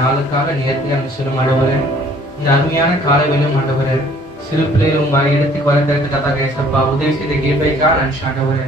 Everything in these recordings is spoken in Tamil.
நாளுக்காக நேர்த்தியான சொல்லும் ஆண்டவரே. இந்த அருமையான காலை வேளையும் ஆண்டவரே, சிறு பிள்ளைகளும் இடத்துக்கு வரத்தக்கதாக ஏசப்பா உதவி செய்த கிருபைக்காக நன்றி ஆண்டவரே.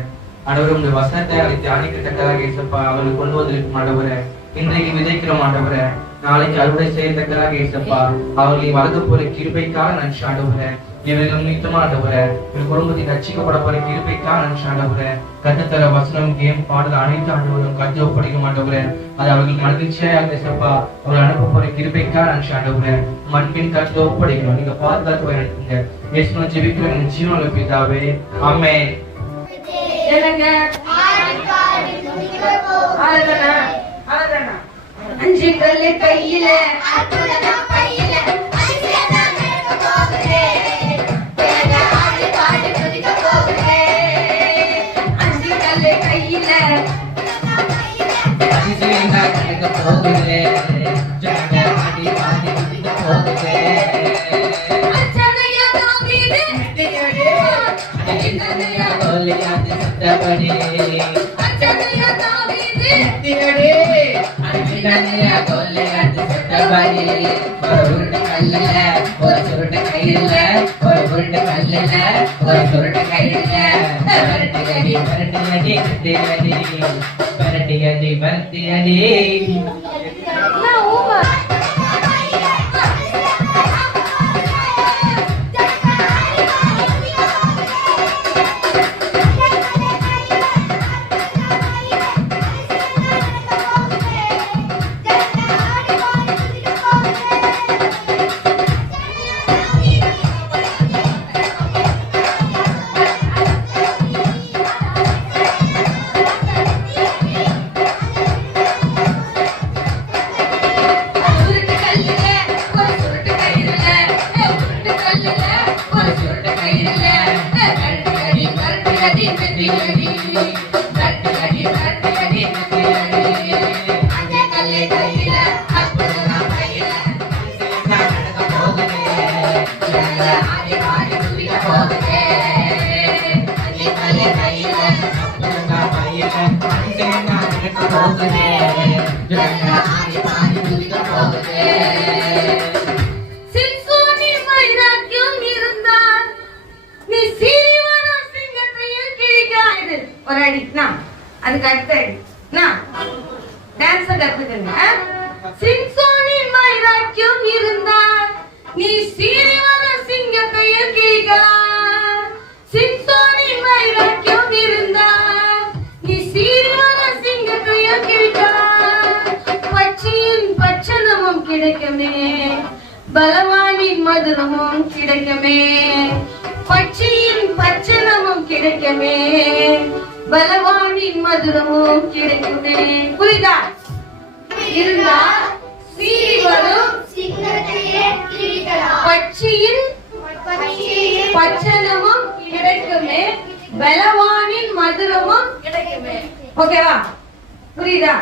ஆண்டவரே, உங்களுடைய வசனத்தை அதை தியானிக்கத்தக்கதாக ஏசப்பா அவர்கள் கொண்டு வந்திருக்கும் ஆண்டவரே. இன்றைக்கு விதைக்கிறோம் ஆண்டவரே, நாளைக்கு அறுவடை செய்யத்தக்கதாக ஏசப்பா அவர்களை வலது போல கிருபைக்காக நன்றி ஆண்டவரே. இவர்கள் நிமித்தமா ஆண்டவரே, என் குடும்பத்தை ரட்சிக்கப்பட போற கிருபைக்காக நன்றி ஆண்டவரே. கற்றுத்தர வசனம் கேம் பாடல் அனைத்து ஆண்டவரும் கற்று படிக்க மாட்டவரே, அது அவர்கள் மகிழ்ச்சியாக ஏசப்பா அவர்கள் அனுப்ப போற கிருபைக்காக நன்றி ஆண்டவரே. மண்பின் கற்று ஒப்படைக்கணும், நீங்க பாதுகாத்து வழிநடத்துங்க. இயேசுவின் ஜெபிக்கிற என் ஜீவனுள்ள பிதாவே, ஆமென். அஞ்சு கல்லு கையில அதுக்கு அடுத்த டான்ஸ் கத்துக்கங்க. சிம்சோனின் வைராக்கியம் இருந்தால் நீ சீரிவன சிங்கத்தையும் கிழிக்கலாம். சிம்சோனின் வைராக்கியம் இருந்தால் நீ சீரிவன சிங்கத்தையும் கிழிக்கலாம். பச்சையின் பச்சனமும் கிடைக்குமே, பலவானின் மதுரமும் கிடைக்குமே. பச்சையின் பச்சனமும் கிடைக்குமே, பலவானின் மதுரமும் கிடைக்குமே. புரியுதா? இருந்தா சீவரும் சிங்கத்தையே கிழிக்கலாம். பச்சையின் பச்சனமும் கிடைக்குமே, பலவானின் மதுரமும் கிடைக்குமே. ஓகேவா? புரியுதா?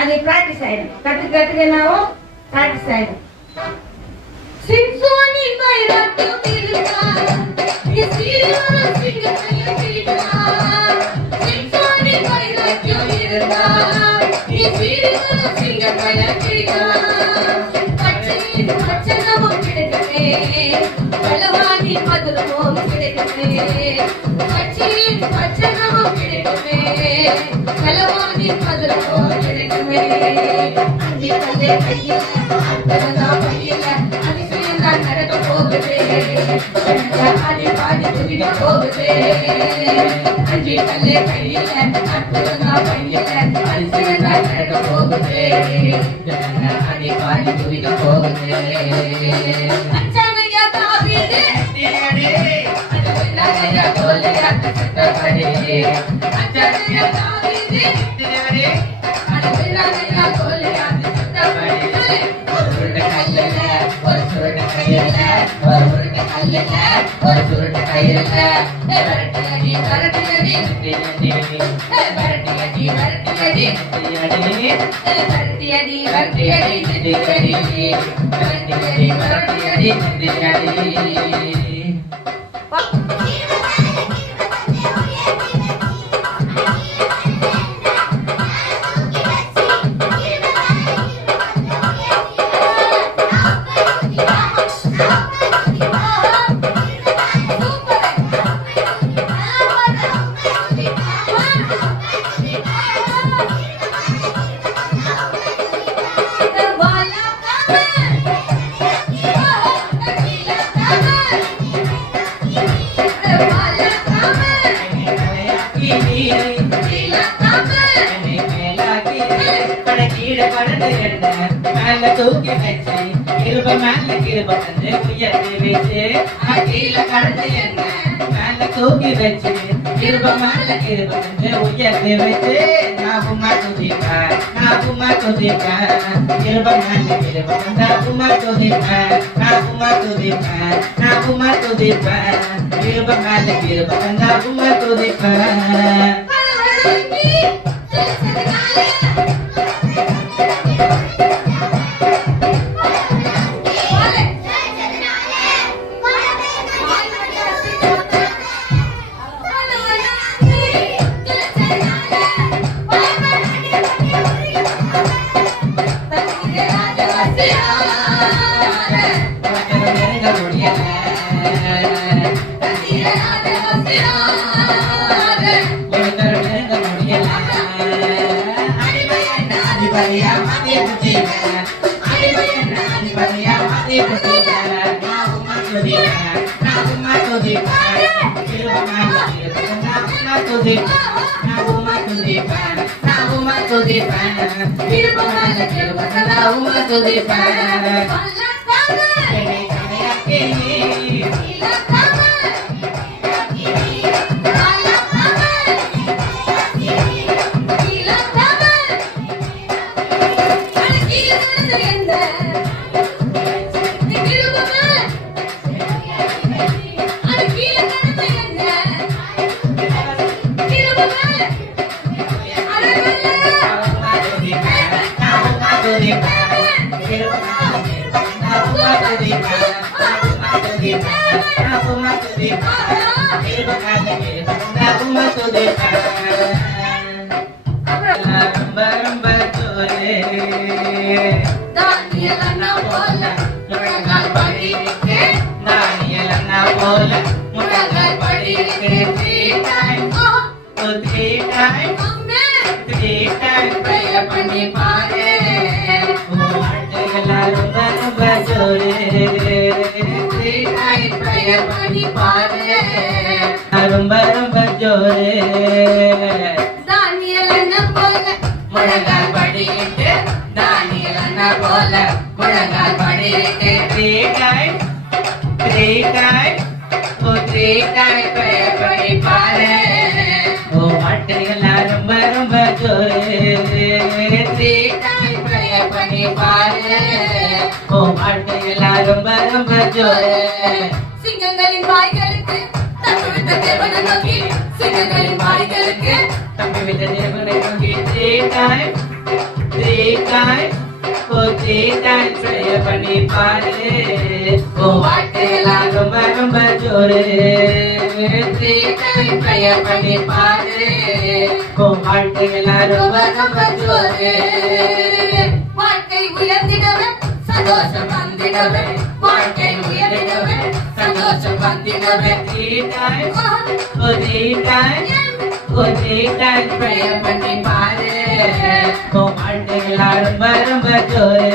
அது பிராக்டிஸ் ஆயிடும். கத்துக்கனாவும் பிராக்டிஸ் ஆயிடும். சிம்சோனின் வைராக்கியம் இருந்தால் நீ சீவரும் சிங்கத்தையே கிழிக்கலாம். சிம்சோனின் வைராக்கியம் இருந்தால் நீ சீவரும் சிங்கத்தையே கிழிக்கலாம். பச்சையின் பச்சனமும் கிடைக்குமே, பலவானின் மதுரமும் கிடைக்குமே. பச்சையின் பச்சனமும் கிடைக்குமே, பலவானின் மதுரமும் கிடைக்குமே. அஞ்சு கல்லே கையில அற்புதம் பையில அதிசயம் தான் நடக்க போகுது. ஆடி பாடி துதிக்க போகுது. அஞ்சு கல்லே கையில அற்புதம் பையில அதிசயம் தான் நடக்க போகுது. ஆடி பாடி துதிக்க போகுது. அச்சனையா தாவீது அச்சனையா கோலியாத் சத்தபடி. அச்சனையா தாவீது அச்சனையா கோலியாத் சத்தபடி. ஒரு சுருட்ட கையில ஒரு சுருட்ட கையில ஒரு சுருட்ட கையில ஒரு சுருட்ட கையில வரட்டி அடி வரட்டி அடி வரட்டி அடி வரட்டி அடி வரட்டி அடி வரட்டி அடி வரட்டி அடி வரட்டி அடி. என்ன மேல தூக்கி வச்சு கிருப மேல கிருப தந்து உயர்த்தி வச்சு கீழே கடந்து என்ன மேல தூக்கி வச்சு கிருப மேல கிருப தந்து உயர்த்தி வச்சு நான் உம்மா துதிப்பேன் நான் உம்மா துதிப்பேன் கிருப மேல கிருப தந்தா உம்மா துதிப்பேன் நான் உம்மா துதிப்பேன் நான் உம்மா துதிப்பேன் கிருப மேல கிருப தந்தா உம்மா துதிப்பேன் ரொம்ப ரொம்ப ஜோரே தானியல் அண்ணா போல முழங்கால் படியிட்டு தானியல் அண்ணா போல முழங்கால் படியிட்டு three times ஓ three times prayer பண்ணி பாரு ஓ மாட்டேங்கலாம் ரொம்ப ரொம்ப ஜோரே three times prayer பண்ணி பாரு ஓ மாட்டேங்கலாம் ரொம்ப ரொம்ப ஜோரே சிங்கங்களின் வாய்களுக்கு தப்பிவிட்ட தேவனை நோக்கி சிங்கங்களின் வாய்களுக்கு தப்பிவிட்ட தேவனை நோக்கி three times ஓ three times prayer பண்ணி பாரு ஓ வாழ்க்கையெல்லாம் ரொம்ப ரொம்ப ஜோரு three times prayer பண்ணி பாரு ஓ வாழ்க்கையெல்லாம் ரொம்ப ரொம்ப ஜோரு வாழ்க்கை உயர்ந்திடவே சந்தோஷம் வந்திடவே வாழ்க்கை உயர்ந்திடவே சந்தோஷம் வந்திடவே three times ஓ three times prayer பண்ணி பாரு ஓ வாழ்க்கையெல்லாம் ரொம்ப ரொம்ப ஜோரு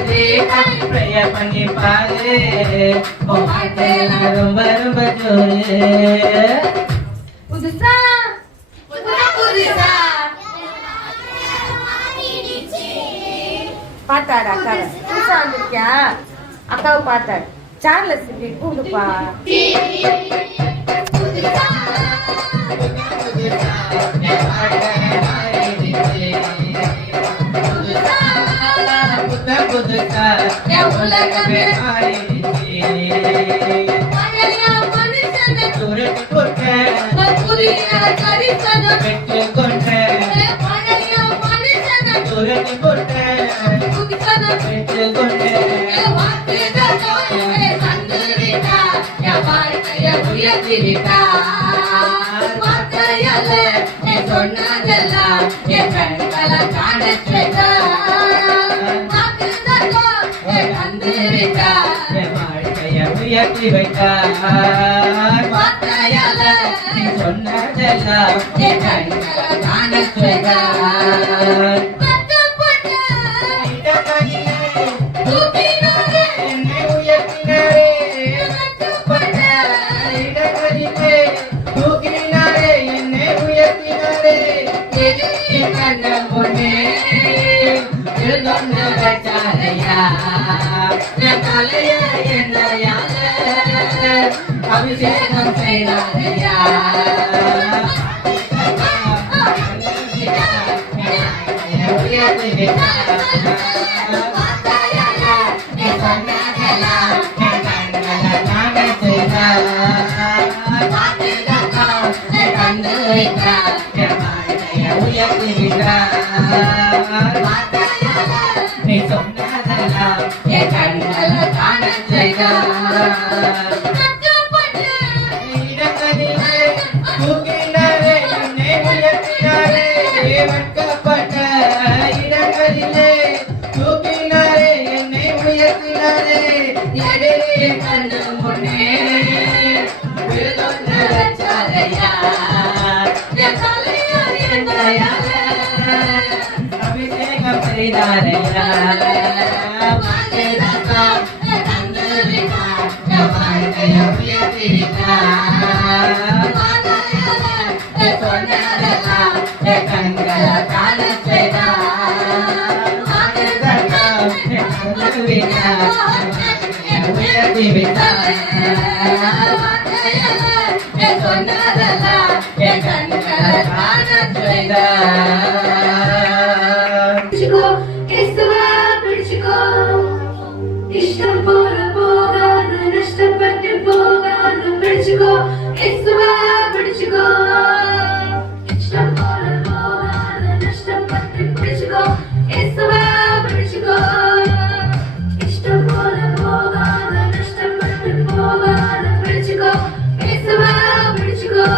three times prayer பண்ணி பாரு ஓ வாழ்க்கையெல்லாம் ரொம்ப ரொம்ப ஜோரு புதுசா பாத்தாடு அக்காவை புதுசா வந்திருக்கியா அக்காவை பாத்தாடு சார்லஸ் கூப்பிடுப்பா புதுசா உலகமே சுருட்டி போட்ட வெட்டு கொண்ட சுருட்டி போட்ட வெட்டு கொண்ட சொன்னதெல்லாம் என் பெண்களை காண உயர்த்தி வைத்தார் சொன்னதெல்லாம் என்னை உயர்த்தினாரே தூக்கினாரே என்னை உயர்த்தினாரே கண்ண பொண்ணே வந்து வச்சாரையா என் தலைய என்னையால அபிஷேகம் செய்தாரையா நீ சொன்னதெல்லாம் என் கண்களை காண செய்தார் தூக்கினாரே என்னை உயர்த்தினாரே வெட்கப்பட்ட இடங்களிலே தூக்கினாரே என்னை உயர்த்தினாரே எதிரே கண்டு முன்னே விருதொன்று வச்சாரையா என் தலையார் என்றையால அபிஷேகம் செய்தாரையா தந்து விட்டார் என் வாழ்க்கையை உயர்த்திவிட்டார் சொன்னதெல்லாம் என் கண்களை காண செய்தார் உயர்த்தி விட்டார் சொன்னதெல்லாம் என் கண்களை காண செய்தார் இஷ்டம் போல போகாது நஷ்டப்பட்டு போகாது பிடிச்சுக்கோ இயேசுவே பிடிச்சுக்கோ இஷ்டம் போல போகாது நஷ்டப்பட்டு பிடிச்சுக்கோ இயேசுவே பிடிச்சுக்கோ இஷ்டம் போல போகாது நஷ்டப்பட்டு போகாது பிடிச்சுக்கோ இயேசுவே பிடிச்சுக்கோ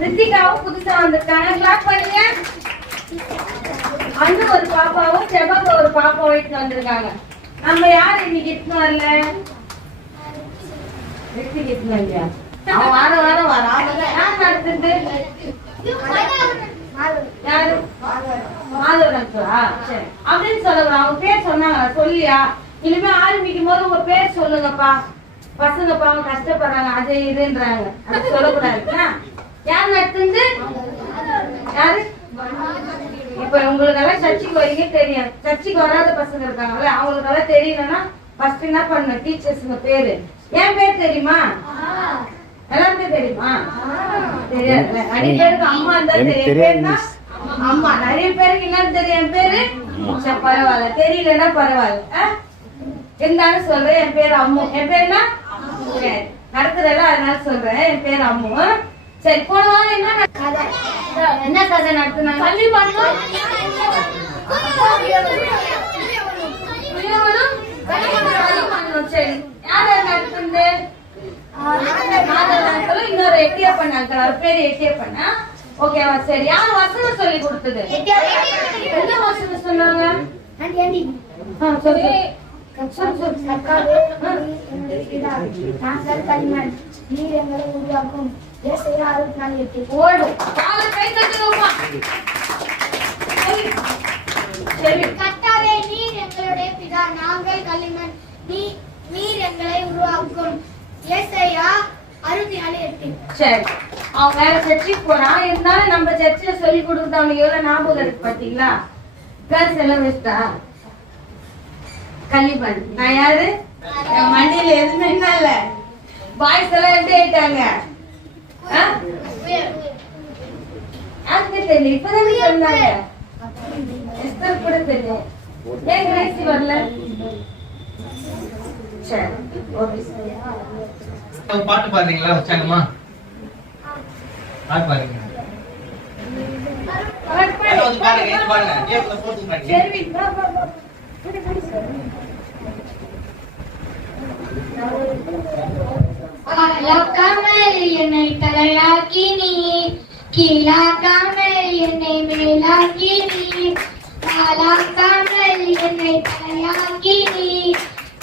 ரித்திகாவும் புதுசா வந்திருக்காங்க. கிளாப் பண்ணுங்க. அண்ணு ஒரு பாப்பாவும் செபங்க ஒரு பாப்பாவும் எடுத்து வந்திருக்காங்க. நம்ம யார் இன்னைக்கு எடுத்து வரல? ரித்திக் எடுத்து வரலையா? அவன் வாரம் வர யார் நடத்துது? யாரு? மாதவரா? சரி அப்படின்னு சொல்லுங்க. அவங்க பேர் சொன்னாங்க சொல்லியா? இனிமே ஆரம்பிக்கும் போது உங்க பேர் சொல்லுங்கப்பா. பசங்க பாவம் கஷ்டப்படுறாங்க அது இதுன்றாங்க. அது சொல்லக்கூடாது. யார் நடத்துந்து? யாரு? இப்ப உங்களுக்கு எல்லாம் சர்ச்சைக்கு வரீங்க தெரியும். சர்ச்சைக்கு வராத பசங்க இருக்காங்கல்ல அவங்களுக்கு எல்லாம் தெரியலன்னா ஃபர்ஸ்ட் என்ன பண்ண டீச்சர்ஸ்ங்க பேரு என் பேர் தெரியுமா எல்லாருக்கும் தெரியுமா தெரியாது நிறைய பேருக்கு அம்மா தான் தெரியும் அம்மா நிறைய பேருக்கு என்ன தெரியும் என் பேரு சரி பரவாயில்ல தெரியலன்னா பரவாயில்ல இருந்தாலும் சொல்றேன் என் பேரு அம்மு என் பேர் என்ன நடக்குறதெல்லாம் அதனால சொல்றேன் என் பேர் அம்மு சரி போன வாரம் என்ன கதை நடத்துனாங்க கல்வி பண்ணோம் சரி யார் நடத்துனது இன்னொரு எட்டியா பண்ணாங்க அவர் பேரு எட்டியா பண்ணா ஓகேவா சரி யார் வசனம் சொல்லி கொடுத்தது என்ன வசனம் சொன்னாங்க சொல்லு நீர் எங்களை உருவாக்கும் கர்த்தாவே நீர் எங்களுடைய பிதா நாங்கள் களிமண் நீர் எங்களை உருவாக்கும் ஏசாயா 64:8 சரி அவன் வேற சர்ச்சுக்கு போறான் இருந்தாலும் நம்ம சர்ச்சில சொல்லி கொடுக்குறது அவனுக்கு எவ்வளவு ஞாபகம் இருக்கு பாத்தீங்களா கேர்ள்ஸ் எல்லாம் வச்சுட்டா களிமண் நான் யாரு என் மண்டியில எதுவுமே இல்ல பாய்ஸ் எல்லாம் எப்படி ஆயிட்டாங்க யாருக்கு தெரியல இப்பதான் சொன்னாங்க எஸ்தர் கூட தெரியும் ஏன் கிரேசி வரல சரி பாட்டு பாடுறீங்களா உற்சாகமா பாட்டு பாருங்க கீழாக்காமல் என்னை தலையாக்கி நீ கீழாக்காமல் என்னை மேலாக்கி நீ காலாக்காமல் என்னை தலையாக்கி நீ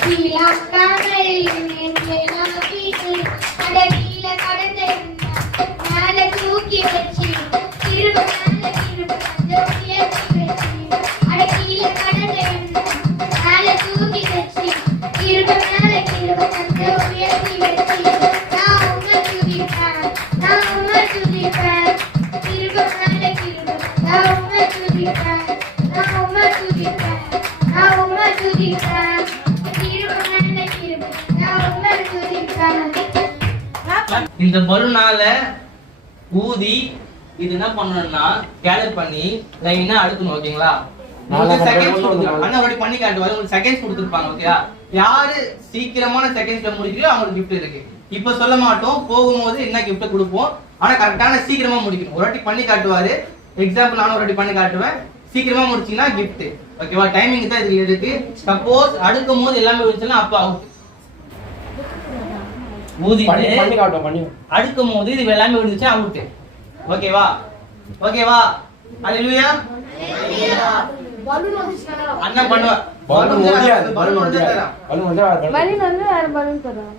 கீழாக்காமல் என்னை மேலாக்கி நீ கடலில கடந்த மேல தூக்கி வச்சு திரும்ப மேல திரும்ப உயர்த்தி வச்சு அடக்கீழ கடந்த மேல தூக்கி வச்சு திரும்ப மேல திரும்ப உயர்த்தி வச்சு நான் உன்னை துதிப்பேன் திரும்ப மேல திரும்ப நான் உன்னை துதிப்பேன் திரும்ப மேல திரும்ப நான் உன்னை துதிப்பேன். இந்த பலூனால ஊதி இது என்ன பண்ணணும்னா கேதர் பண்ணி லைனா அடுக்கணும் ஓகேங்களா செகண்ட்ஸ் கொடுத்துருவாங்க அண்ணா ஒரு பண்ணி காட்டுவாரு உங்களுக்கு செகண்ட்ஸ் கொடுத்துருப்பாங்க ஓகேயா யாரு சீக்கிரமான செகண்ட்ஸ்ல முடிக்கிறோ அவங்களுக்கு கிஃப்ட் இருக்கு இப்ப சொல்ல மாட்டோம் போகும்போது என்ன கிஃப்ட் கொடுப்போம் ஆனா கரெக்டான சீக்கிரமா முடிக்கணும் ஒரு வாட்டி பண்ணி காட்டுவாரு எக்ஸாம்பிள் நானும் ஒரு வாட்டி பண்ணி காட்டுவேன் சீக்கிரமா முடிச்சீங்கன்னா கிஃப்ட் ஓகேவா டைமிங் தான் இதுல இருக்கு சப்போஸ் அடுக்கும் போது எல்லாமே விழுச்சுன்னா அப்ப அவுட் ஊதி பண்ணி காட்டுவோம் பண்ணி அடுக்கும் போது இது எல்லாமே விழுந்துச்சு அவுட் ஓகேவா ஓகேவா ஹalleluya அண்ணா பண்ணுவா பலூன் முடியாது பலூன் முடியாது பலூன் முடியாது பலூன் வந்து வேற பலூன் தரோம்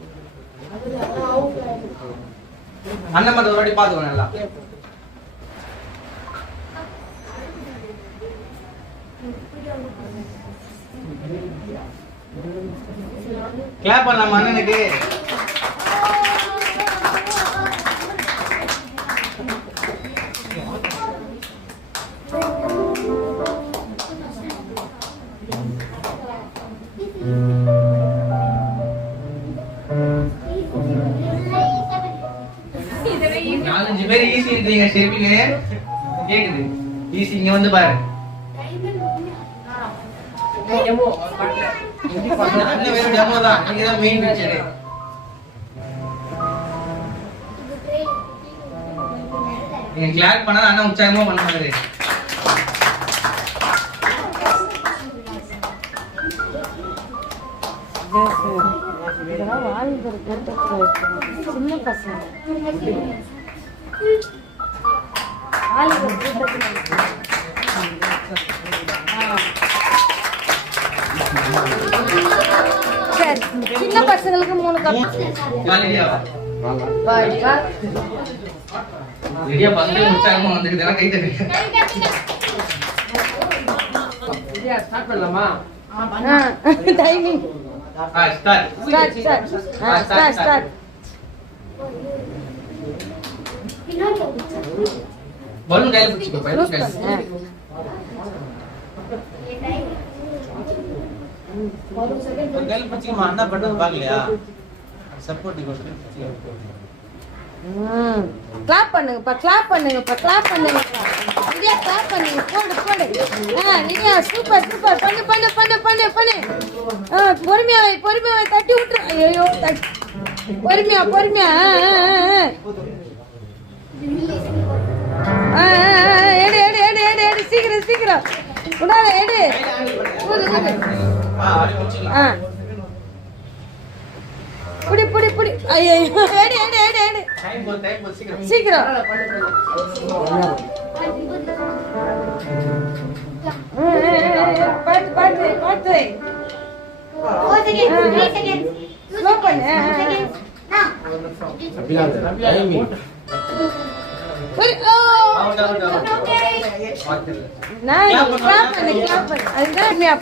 அண்ணா மட்டும் ஒரு வாட்டி பாத்துக்கோ நல்லா கிளாப் பண்ணலாமா அண்ணனுக்கு நாலஞ்சு பேர் ஈஸின்றீங்க ஷேப்பிங்க கேக்குது ஈஸி இங்க வந்து பாரு அண்ணன் வேற டெமோ தான் நீங்க தான் மெயின் பிக்சர் நீங்க கிளாப் பண்ணா அண்ணன் உற்சாகமா பண்ணுவாரு இதெல்லாம் வாழ்ந்துரு சின்ன பசங்க சரி சின்ன பசங்களுக்கு 3 கப் ரெடியா பசங்க உற்சாகமா வந்துருக்குதா கை தட்டுங்க ரெடியா ஸ்டார்ட் பண்ணலாமா டைமிங் ஸ்டார்ட் பலூன் கையில பிடிச்சுக்கோ பலூன் கையில ஒரு கையில பிடிச்சிக்கமா அண்ணா பண்றது பாக்கலையா சப்போர்ட் கிளாப் பண்ணுங்கப்பா கிளாப் பண்ணுங்கப்பா கிளாப் பண்ணுங்கப்பா நித்யா கிளாப் பண்ணுங்க போடு போடு நித்யா சூப்பர் சூப்பர் பண்ணு பண்ணு பண்ணு பண்ணு பண்ணு பொறுமையா தட்டி விட்டுரு ஐயோ பொறுமையா பொறுமையா எடு எடு எடு எடு எடு சீக்கிரம் சீக்கிரம் உடாத எடு ஊது ஊது புடி புடி புடி ஐயோ எடு எடு எடு எடு சீக்கிரம் பாத்து பாத்து பாத்து ஸ்லோ பண்ணு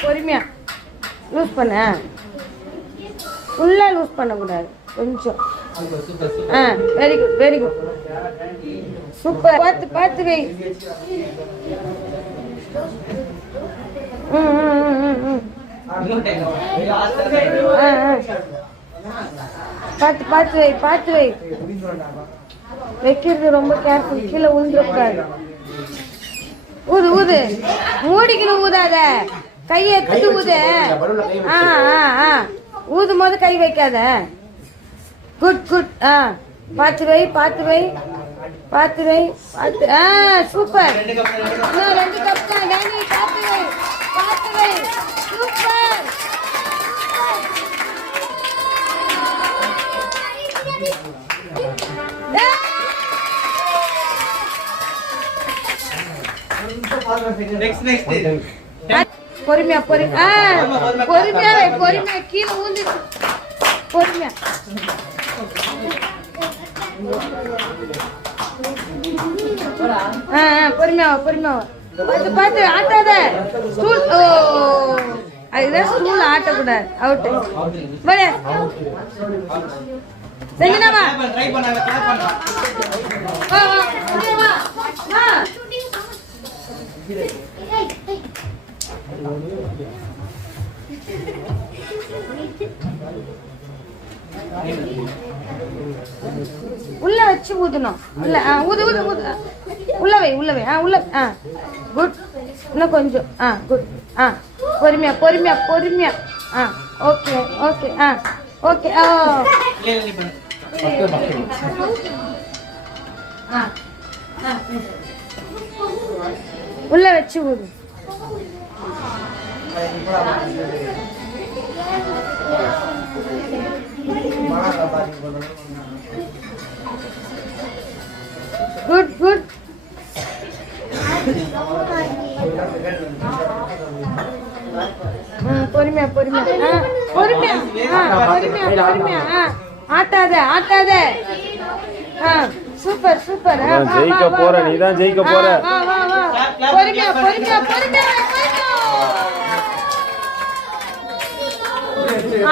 பொறுமையா லூஸ் பண்ண ஃபுல்லா லூஸ் பண்ணக்கூடாது கொஞ்சம் very good very good super பார்த்து பார்த்து வை பார்த்து பார்த்து வை பார்த்து வை வைக்கிறது ரொம்ப கேர்ஃபுல் கீழே விழுந்துடக்கூடாது ஊது ஊது மூடிக்கணும் ஊதாத கையை எடுத்து ஊது ஊதும் போது கை வைக்காத குட் குட் பார்த்து வை பார்த்து வை பார்த்து வை பார்த்து சூப்பர் இன்னும் 2 கப் தான் டேனி பார்த்து வை சூப்பர் பொறுமையா பொறுமையா பொறுமையா பொறுமையா கீழே ஊந்து பொறுமையா பொறுமையா பொறுமையா பார்த்து பார்த்து ஆட்டாத ஸ்டூல் ஓ அதுதான் ஸ்டூல் ஆட்டக்கூடாது அவுட்டு வர செஞ்சனாவா ட்ரை பண்ணாங்க ட்ரை பண்ணா வா உள்ள வச்சு ஊதணும் உள்ள ஊது ஊது ஊது உள்ள வை உள்ள குட் இன்னும் கொஞ்சம் குட் பொறுமையா பொறுமையா பொறுமையா ஓகே ஓகே ஓகே உள்ள வச்சு ஊது குட் குட் பொறுமையா பொறுமையா பொறுமையா பொறுமையா பொறுமையா ஆட்டாத ஆட்டாத சூப்பர் சூப்பர் ஜெயிக்க போற நீதான் ஜெயிக்க போற பொறுமையா பொறுமையா பொறுமையா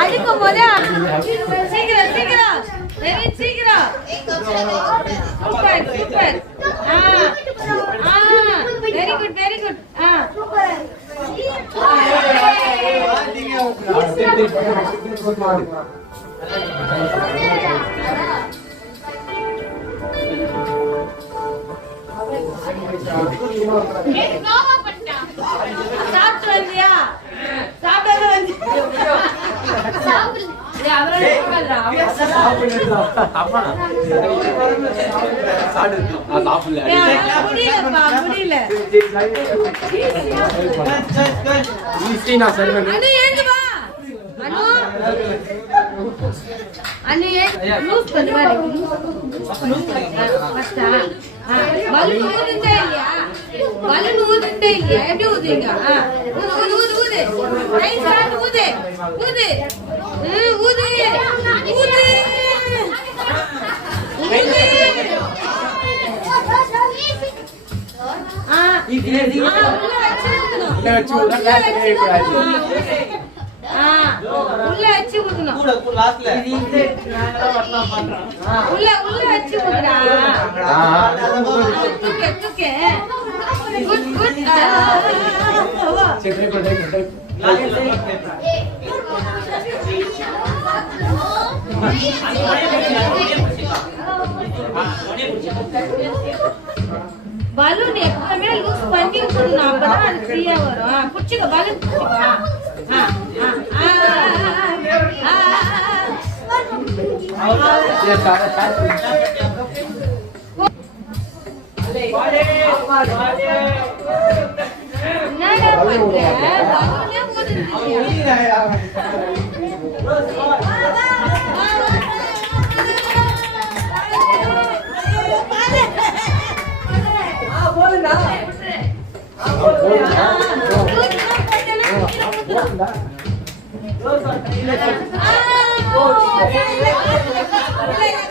அடிக்கும் போதே சீக்கிரம் சீக்கிரம் வெரி சீக்கிரம் super super very good very good சாப்பிட்டு வந்தியா சாப்பிடாத முடியல பலூன் ஊதுண்டே இல்லையா பலூன் ஊதுண்டே இல்லையா எப்படி ஊதுவீங்க ஊது ஊது ஊது ரைஸ் ஆன் ஊது ஊது ஊது ஊது உள்ள வச்சு ஊதணும் உள்ள உள்ள வச்சு ஊதுடா தூக்கு தூக்கு குட் குட் பலூன் எப்பவுமே லூஸ் பண்ணி விட்டுடணும், அப்பதான் அது ஃப்ரீயா வரும். புடிச்சுக்க, பலூன் புடிச்சுக்க. என்னடா பண்ற? பலூனே போட்டுருக்கியா?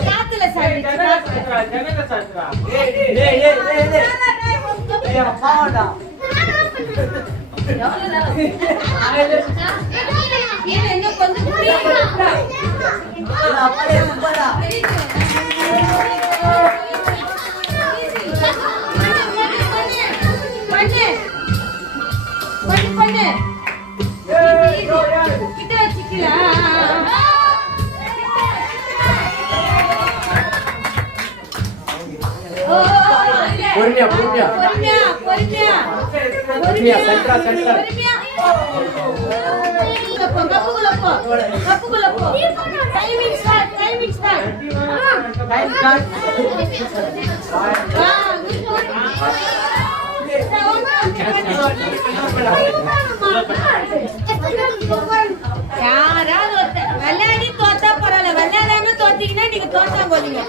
காத்துல என்ன கொஞ்சம் பண்ணு கிட்ட வச்சுக்கலாம். பொறுமையா பொறுமையா பொறுமையா சென்ட்ரா சென்ட்ரா கப்புக்குள்ள போ. Timing start. யாராவது விளையாடி தோத்தா பரவாயில்ல, விளையாடாம தோத்தீங்கன்னா நீங்க தோத்தா போறீங்க.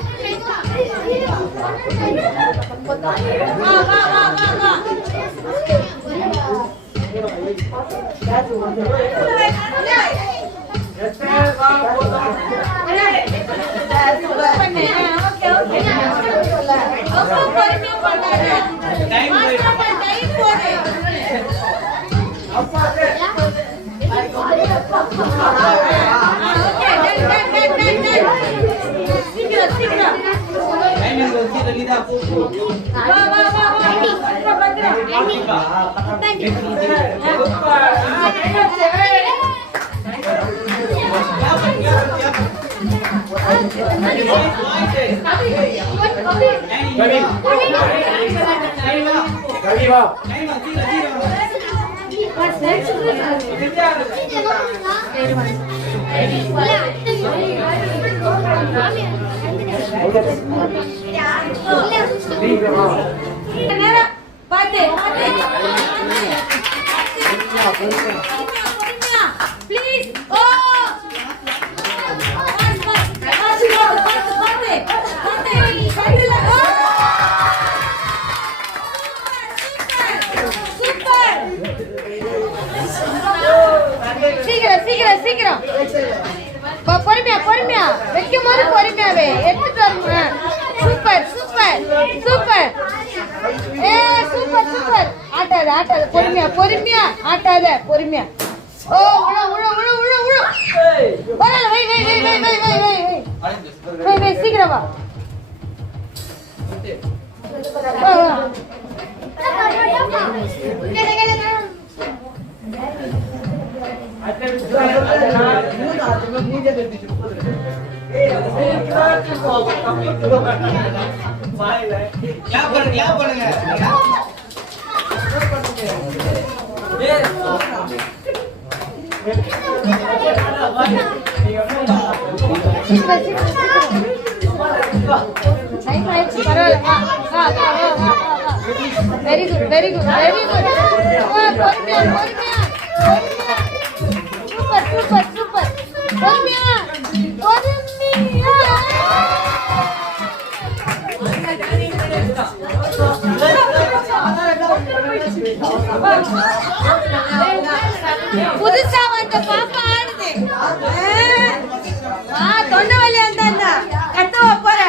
Please. சீக்கிரம் பொறுமையா வைக்கும் போது பொறுமையாவே எடுத்துட்டு வருங்க. Super super. ஆட்டாத பொறுமையா ஆட்டாத பொறுமையா. ஓ உழ வரல. வை சீக்கிரம் வா. Very good. Super. பொறுமையா. புதுசா வந்த பாப்பா ஆடுது. தொண்டை வலி வந்தா கத்தவ போற.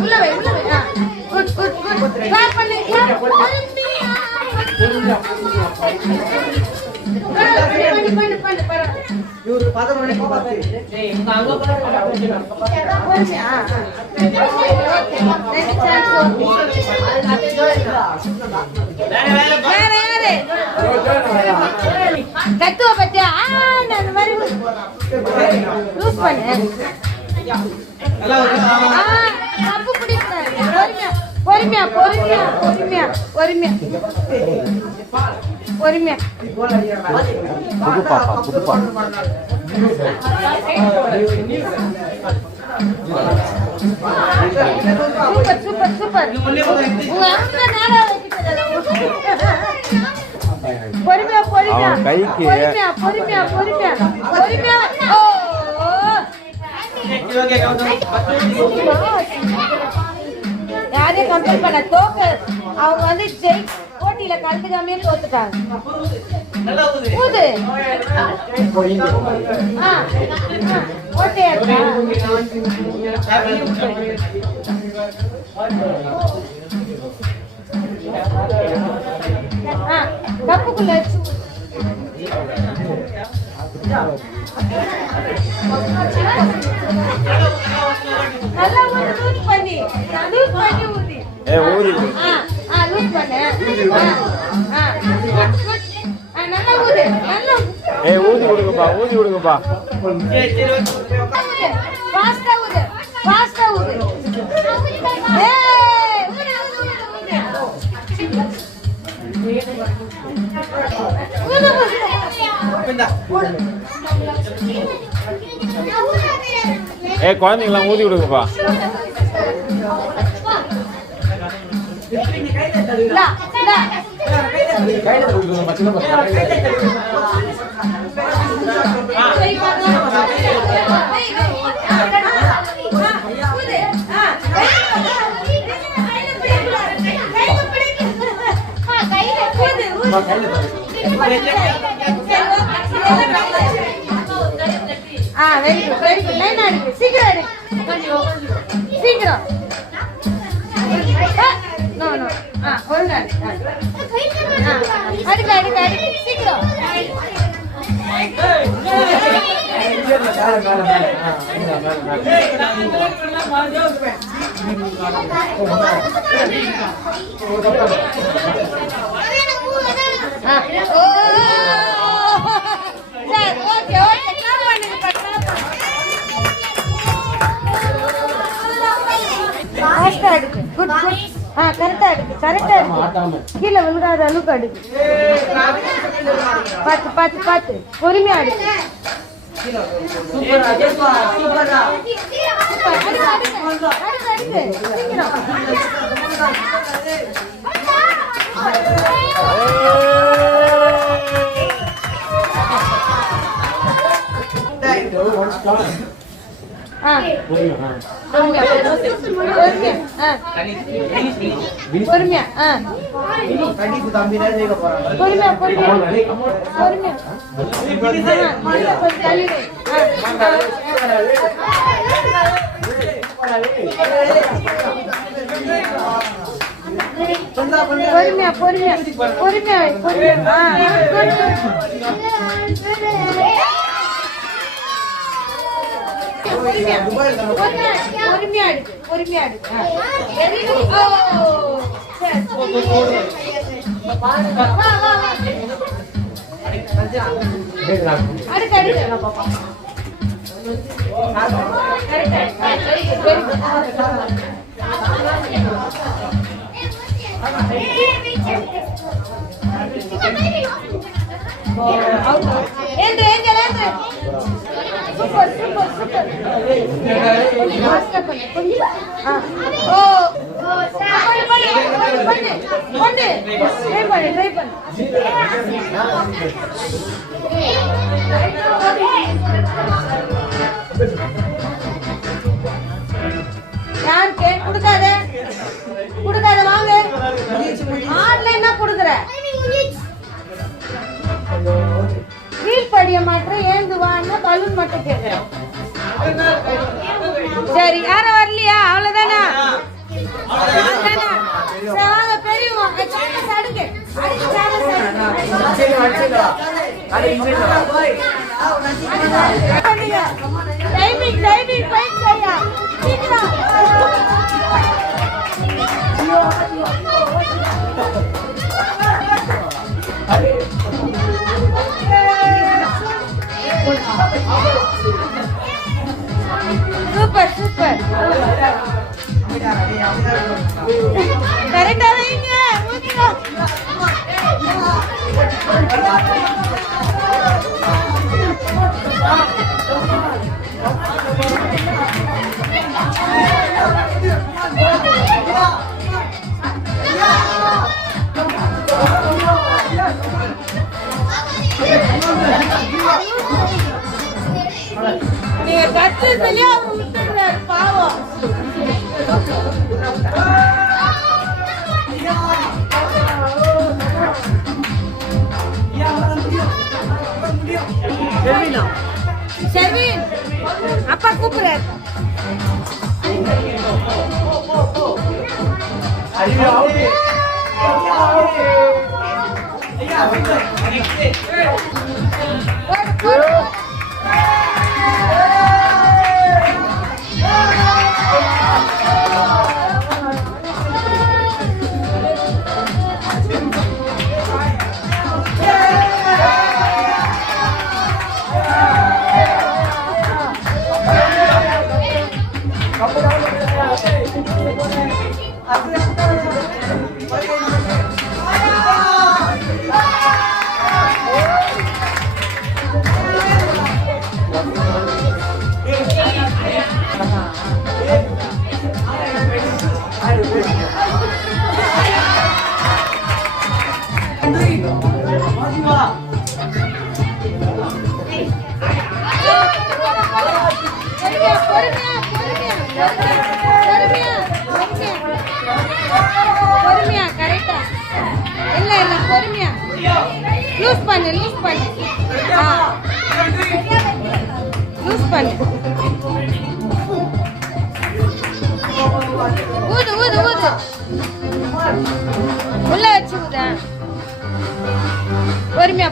உள்ள வை. குட். கிளாப் பண்ணு. பண்ணு. கத்துவ பத்தியா அந்த மாதிரி லூஸ் பண்ணு தப்பு பிடிக்கூடாது பொறுமையா பொறுமையா பொறுமையா பொறுமையா பொறுமையா புது பாப்பா புது பாப்பா சூப்பர் சூப்பர் சூப்பர் உங்க அம்மா நாடா பொறுமையா பொறுமையா பொறுமையா பொறுமையா பொறுமையா பொறுமையா யாரையும் கம்பேர் பண்ண தோக்க அவங்க வந்து போட்டியில கலந்துக்காமே தோத்துட்டாங்க ஊது ஓட்டையா கப்புக்குள்ள நல்லா லூஸ் பண்ணி ஊதி ஊதி லூஸ் பண்ணு நல்லா ஊது நல்லா ஊதி விடுங்கப்பா ஊதி விடுங்கப்பா ஃபாஸ்டா ஊது ஃபாஸ்டா ஊது குழந்தைங்களாம் ஊதி விடுங்கப்பா very good very good line அடிக்கு சீக்கிரம் சீக்கிரம் நோ நோ ஒழுங்கா அடிக்க அடிக்க அடிக்க சீக்கிரம் சரி ஓகே ஓகே ஃபாஸ்டா அடிக்கு குட் குட் கரெக்டா அடிக்கு கீழே விழுகாத அளவுக்கு அடிக்கு பார்த்து பார்த்து பார்த்து பொறுமையா அடிக்கு பொறுமையா பொறுமையா பொறுமையா பொறுமையா பொறுமையா பொறுமையா பொறுமையா அடிக்கு பொறுமையா அடிக்கு அடுக்கு சூப்பர் சூப்பர் சூப்பர் ட்ரை பண்ணு யார் கேக் கொடுக்காத வாங்க ஆன்லைன்னா கொடுக்குற வீல் படிய மாத்திரம் ஏந்துவான்னா பலூன் மட்டும் கேட்கிறேன் சரி யாரும் வரலையா அவ்வளவுதானா வாங்க பெரியவங்க அடுக்கு டைமிங் ஃபைட் செய்யா சீக்கிரம் சூப்பர் கரெக்டா வைங்க ஊதிடும் நீங்க கத்து சொல்லி அவர் விட்டுறாரு பாவம் ஷெர்வின் அப்பா கூப்பிடுறாரு பொறுமையா கரெக்டா இல்ல பொறுமையா லூஸ் பண்ணு லூஸ் பண்ணு ஊது உள்ள வச்சு ஊதா பொறுமையா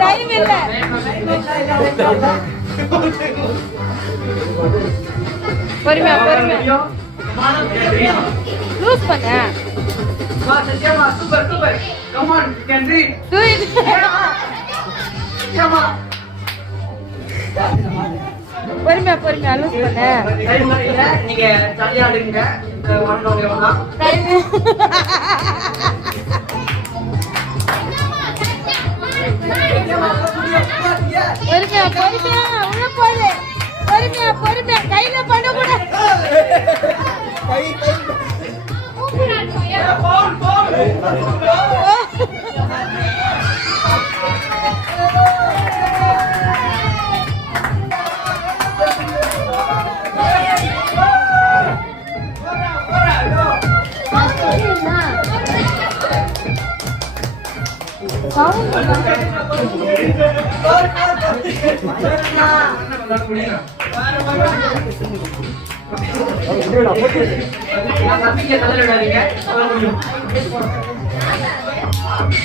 டைம் இல்ல பொறுமையா லூஸ் பண்ண super come on you can read do it come on பொறுமையா லூஸ் பண்ண நீங்க ஜாலியா ஆடுங்க வாங்க பொறுமையா உள்ள போடு பொறுமையா கையில பண்ணக்கூடாது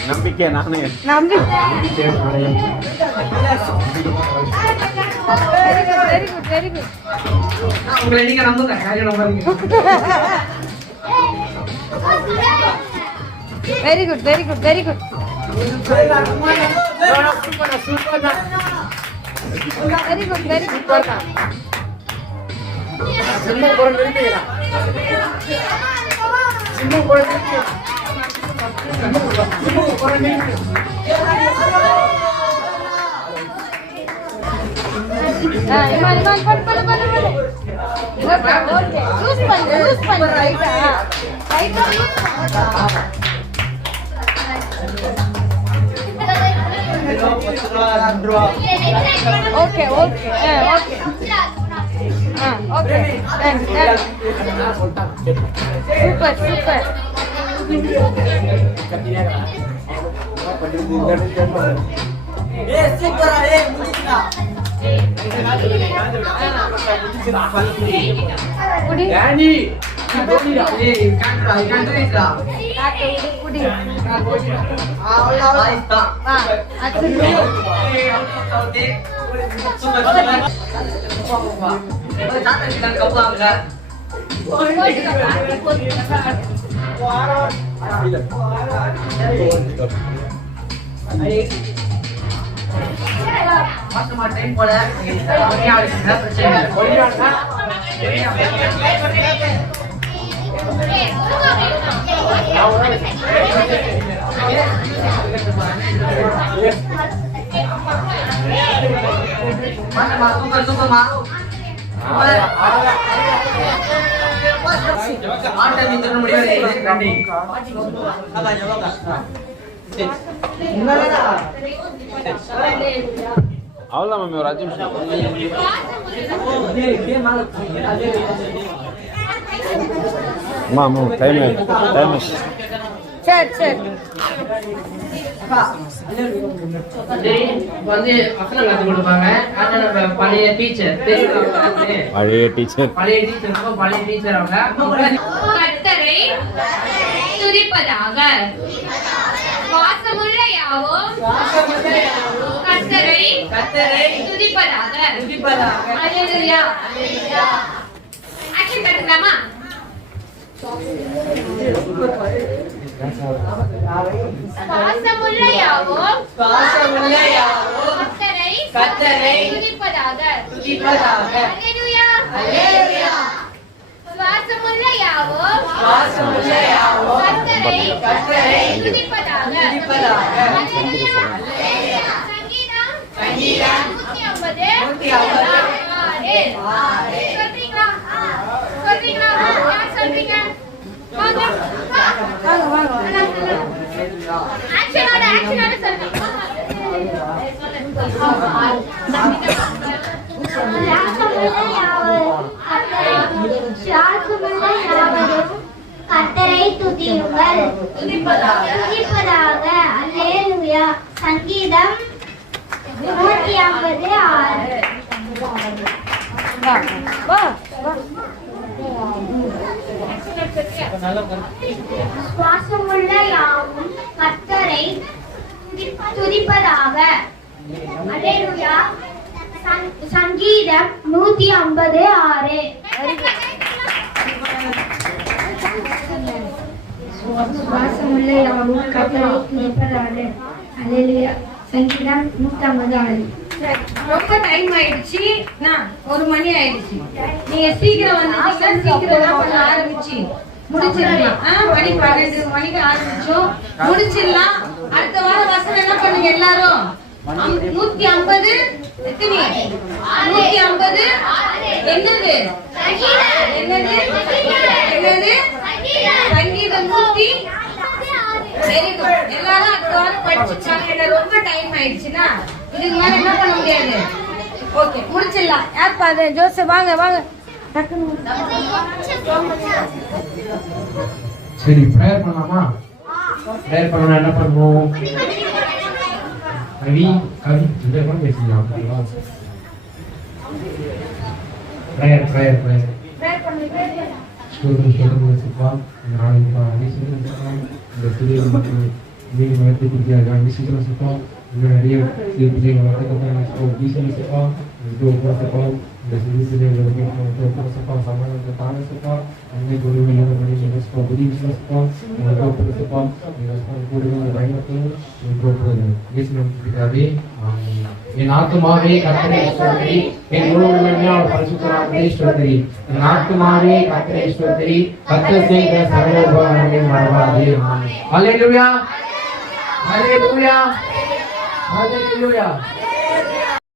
நம்பிக்கை நானே வெரி குட் உங்களை நீங்க நம்புங்க யாரையும் நம்பாதீங்க very good Okay. Super. Danny. அவ்வளோதான் மம்மி, ஒரு 5 நிமிஷம். அம்மா அம்மா டைம் சரி சரி வந்து வசனம் கத்து கொடுப்பாங்க. ஆனா நம்ம பழைய டீச்சர் பழைய டீச்சர் பழைய டீச்சர் அவங்க கர்த்தரை துதிப்பதாக. வாசமுள்ள யாவும் கர்த்தரை துதிப்பதாக. அல்லேலூயா. ஆக்ஷன் கட்டுக்கலாமா? வாசமுள்ள யாவும் கர்த்தரை துதிப்பதாக. அல்லேலூயா. வாசமுள்ள யாவும் கர்த்தரை துதிப்பதாக. அல்லேலூயா. சங்கீதம் 150 சொல்றீங்களா? யார் சொல்றீங்க? வாங்க ஆக்ஷனோட சொல்லுங்க. கர்த்தரை துதியுங்கள், துதிப்பதாக. அல்லேலூயா. சங்கீதம் 156. சுவாசமுள்ள யாவும் கர்த்தரை துதிப்பதாக. அல்லேலூயா. சங்கீதம் 156. சுவாசமுள்ள யாவும் கர்த்தரை துதிப்பதாக. அல்லேலூயா. சங்கீதம் 156. ரொம்ப டைம் ஆயிடுச்சு. 1 மணி ஆயிடுச்சு. நீங்க சீக்கிரம் வந்தீங்கன்னா சீக்கிரம் தான் பண்ண ஆரம்பிச்சு முடிச்சிடலாம். மணி 12 மணிக்கு ஆரம்பிச்சோம், முடிச்சிடலாம். அடுத்த வாரம் வசனம் என்ன பண்ணுங்க எல்லாரும்? 150 எத்தனை? 150 என்னது? சங்கீதம் 100. Very good. எல்லாரும் அடுத்த வாரம் படிச்சுட்டாங்க. ரொம்ப டைம் ஆயிடுச்சுன்னா இதுக்கு மேல என்ன பண்ண முடியாது. ஓகே, முடிச்சிடலாம். யார் பாரு? ஜோசப் வாங்க வாங்க. சரி, ப்ரேயர் பண்ணலாமா? ப்ரேயர் பண்ணா என்ன பண்ணுவோம்? கவி இந்த கூட பேசலாம். ப்ரேயர் ஸ்டோரிங் சிப்பா நாளைக்கு அடிஷனல் சிப்பா இந்த சிறிய மக்கள் நீங்க வந்து குடிக்காத அடிஷனல் சிப்பா நிறைய பிள்ளைங்க வளர்த்துக்கணும். அடிஷனல் சிப்பா இந்த சிப்பா இந்த சிறிய பிள்ளைங்க சிப்பா சமாளத்தை தான சிப்பா அன்னை குருவின் மணி சிப்பா புதிய சிப்பா சிப்பா குருவின் பயணத்தையும் இயேசுவே என் ஆத்துமாவே கர்த்தரை ஸ்தோத்திரி, என் முழு உள்ளமையால் பரிசுத்த நாமத்தை ஸ்தோத்திரி. என் ஆத்துமாவே கர்த்தரை ஸ்தோத்திரி, கர்த்தர் செய்த சகல உபகாரங்களையும் மறவாதே. ஆமென். ஹல்லேலூயா, ஹல்லேலூயா, ஹல்லேலூயா.